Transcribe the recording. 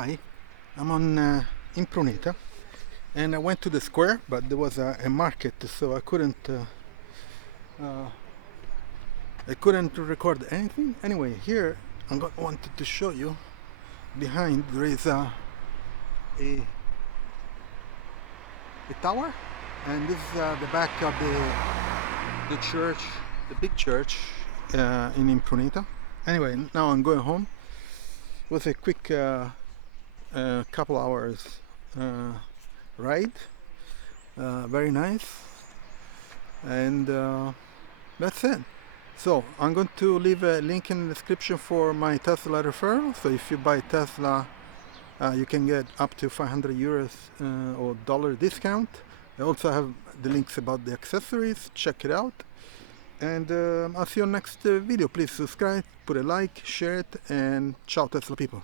Hi, I'm on Impruneta, and I went to the square, but there was a market, so I couldn't record anything. Anyway, here wanted to show you. Behind there is a tower, and this is the back of the church, the big church in Impruneta. Anyway, now I'm going home. It was a quick couple hours ride, very nice, and that's it. So I'm going to leave a link in the description for my Tesla referral. So if you buy Tesla, you can get up to 500 euros or dollar discount. I also have the links about the accessories. Check it out, and I'll see you next video. Please subscribe, put a like, share it, and ciao Tesla people.